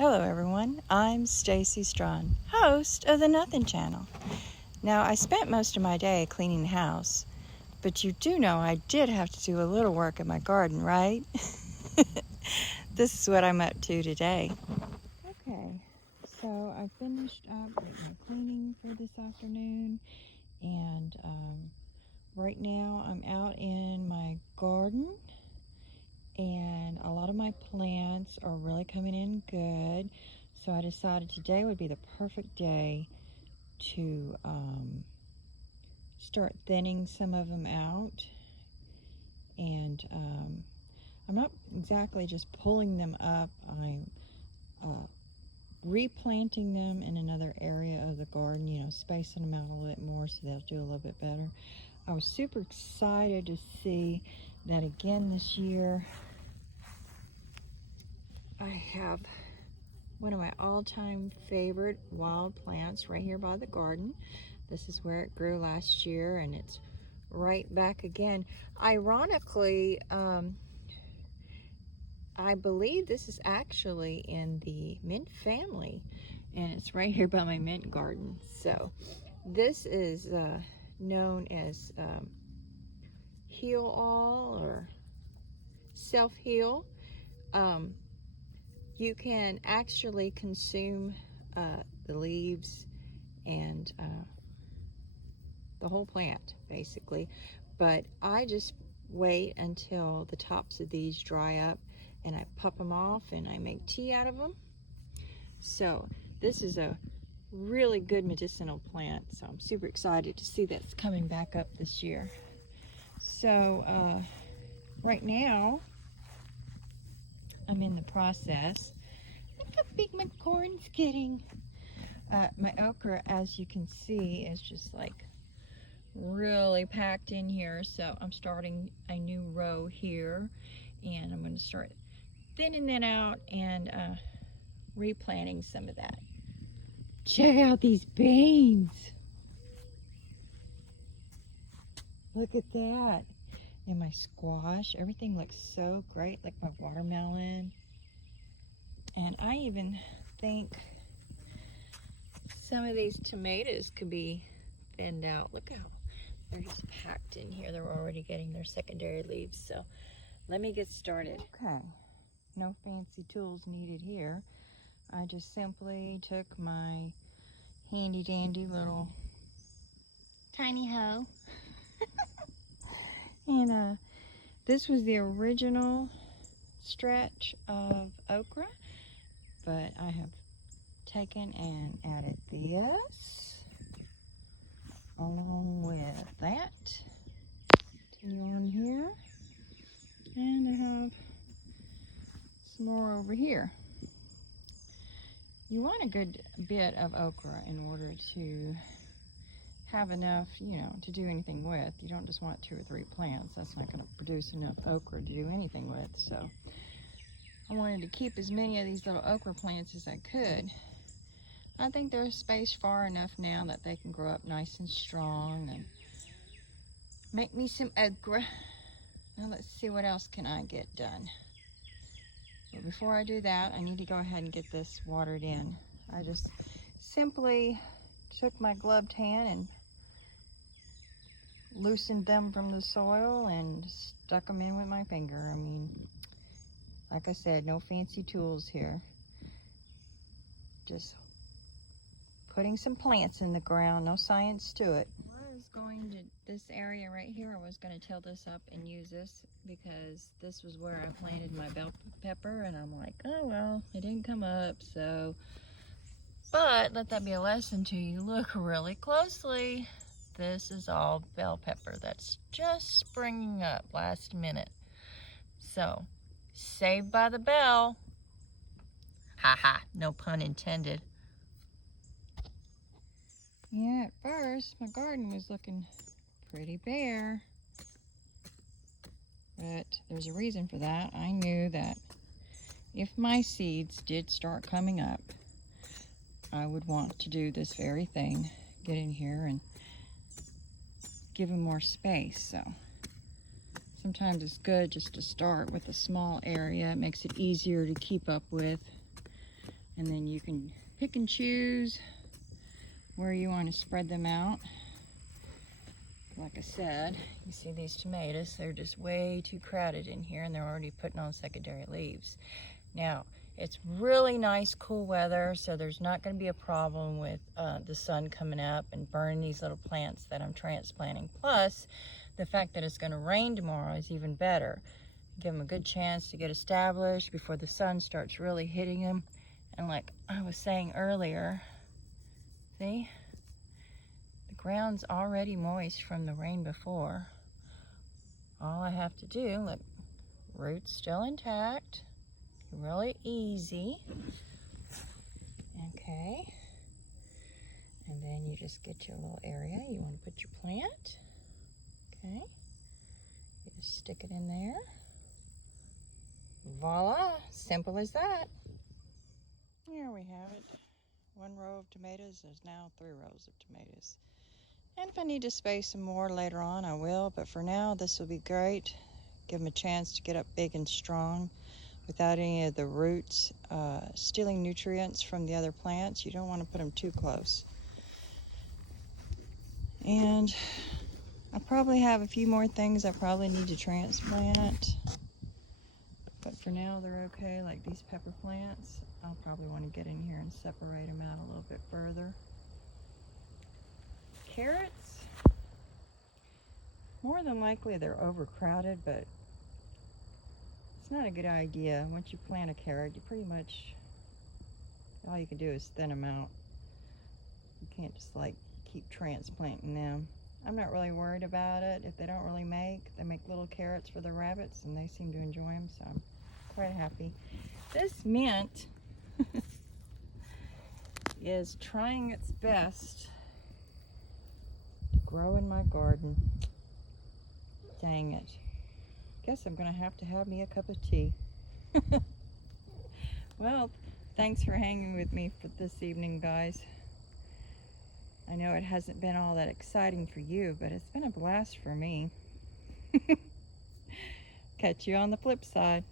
Hello everyone, I'm Stacy Strawn, host of the Nothing Channel. Now I spent most of my day cleaning the house, but you do know I did have to do a little work in my garden, right? This is what I'm up to today. Okay, so I finished up with my cleaning for this afternoon, and right now I'm out in my garden. And a lot of my plants are really coming in good, so I decided today would be the perfect day to start thinning some of them out. And I'm not exactly just pulling them up, I'm replanting them in another area of the garden, spacing them out a little bit more so they'll do a little bit better. I was super excited to see that again this year. I have one of my all-time favorite wild plants right here by the garden. This is where it grew last year, and it's right back again. Ironically, I believe this is actually in the mint family, and it's right here by my mint garden. So this is known as heal all or self-heal. You can actually consume the leaves and the whole plant basically, but I just wait until the tops of these dry up and I pop them off and I make tea out of them. So this is a really good medicinal plant, so I'm super excited to see that's coming back up this year. So right now I'm in the process. Look how big my corn's getting. My okra, as you can see, is just like really packed in here. So I'm starting a new row here, and I'm going to start thinning that out and replanting some of that. Check out these beans. Look at that. And my squash, everything looks so great, like my watermelon. And I even think some of these tomatoes could be thinned out. Look how they're just packed in here. They're already getting their secondary leaves. So let me get started. Okay, no fancy tools needed here. I just simply took my handy dandy little tiny hoe. And this was the original stretch of okra, but I have taken and added this along with that. Continue on here, and I have some more over here. You want a good bit of okra in order to have enough, to do anything with. You don't just want 2 or 3 plants. That's not going to produce enough okra to do anything with. So I wanted to keep as many of these little okra plants as I could. I think they're spaced far enough now that they can grow up nice and strong and make me some okra. Now let's see what else can I get done. But before I do that, I need to go ahead and get this watered in. I just simply took my gloved hand and loosened them from the soil and stuck them in with my finger. I mean, like I said, no fancy tools here. Just putting some plants in the ground, no science to it. I was going to this area right here. I was going to till this up and use this because this was where I planted my bell pepper, and I'm like, oh well, it didn't come up, so. But let that be a lesson to you. Look really closely. This is all bell pepper that's just springing up last minute. So, saved by the bell. Haha, no pun intended. Yeah, at first my garden was looking pretty bare, but there's a reason for that. I knew that if my seeds did start coming up, I would want to do this very thing, get in here and give them more space. So sometimes it's good just to start with a small area. It makes it easier to keep up with And then you can pick and choose where you want to spread them out. Like I said, you see these tomatoes, they're just way too crowded in here, and they're already putting on secondary leaves. Now, it's really nice cool weather, so there's not going to be a problem with the sun coming up and burning these little plants that I'm transplanting. Plus, the fact that it's going to rain tomorrow is even better. Give them a good chance to get established before the sun starts really hitting them. And like I was saying earlier, see? The ground's already moist from the rain before. All I have to do, look, roots still intact. Really easy. Okay. And then you just get your little area you want to put your plant. Okay. You just stick it in there. Voila, simple as that. Here we have it. 1 row of tomatoes is now 3 rows of tomatoes. And if I need to space some more later on, I will, but for now, this will be great. Give them a chance to get up big and strong without any of the roots stealing nutrients from the other plants. You don't want to put them too close. And I probably have a few more things I probably need to transplant. But for now, they're okay, like these pepper plants. I'll probably want to get in here and separate them out a little bit further. Carrots, more than likely they're overcrowded, but it's not a good idea. Once you plant a carrot, you pretty much, all you can do is thin them out. You can't just like keep transplanting them. I'm not really worried about it. If they don't really they make little carrots for the rabbits, and they seem to enjoy them, so I'm quite happy. This mint is trying its best to grow in my garden. Dang it. Guess I'm gonna have to have me a cup of tea. Well, thanks for hanging with me for this evening, guys. I know it hasn't been all that exciting for you, but it's been a blast for me. Catch you on the flip side.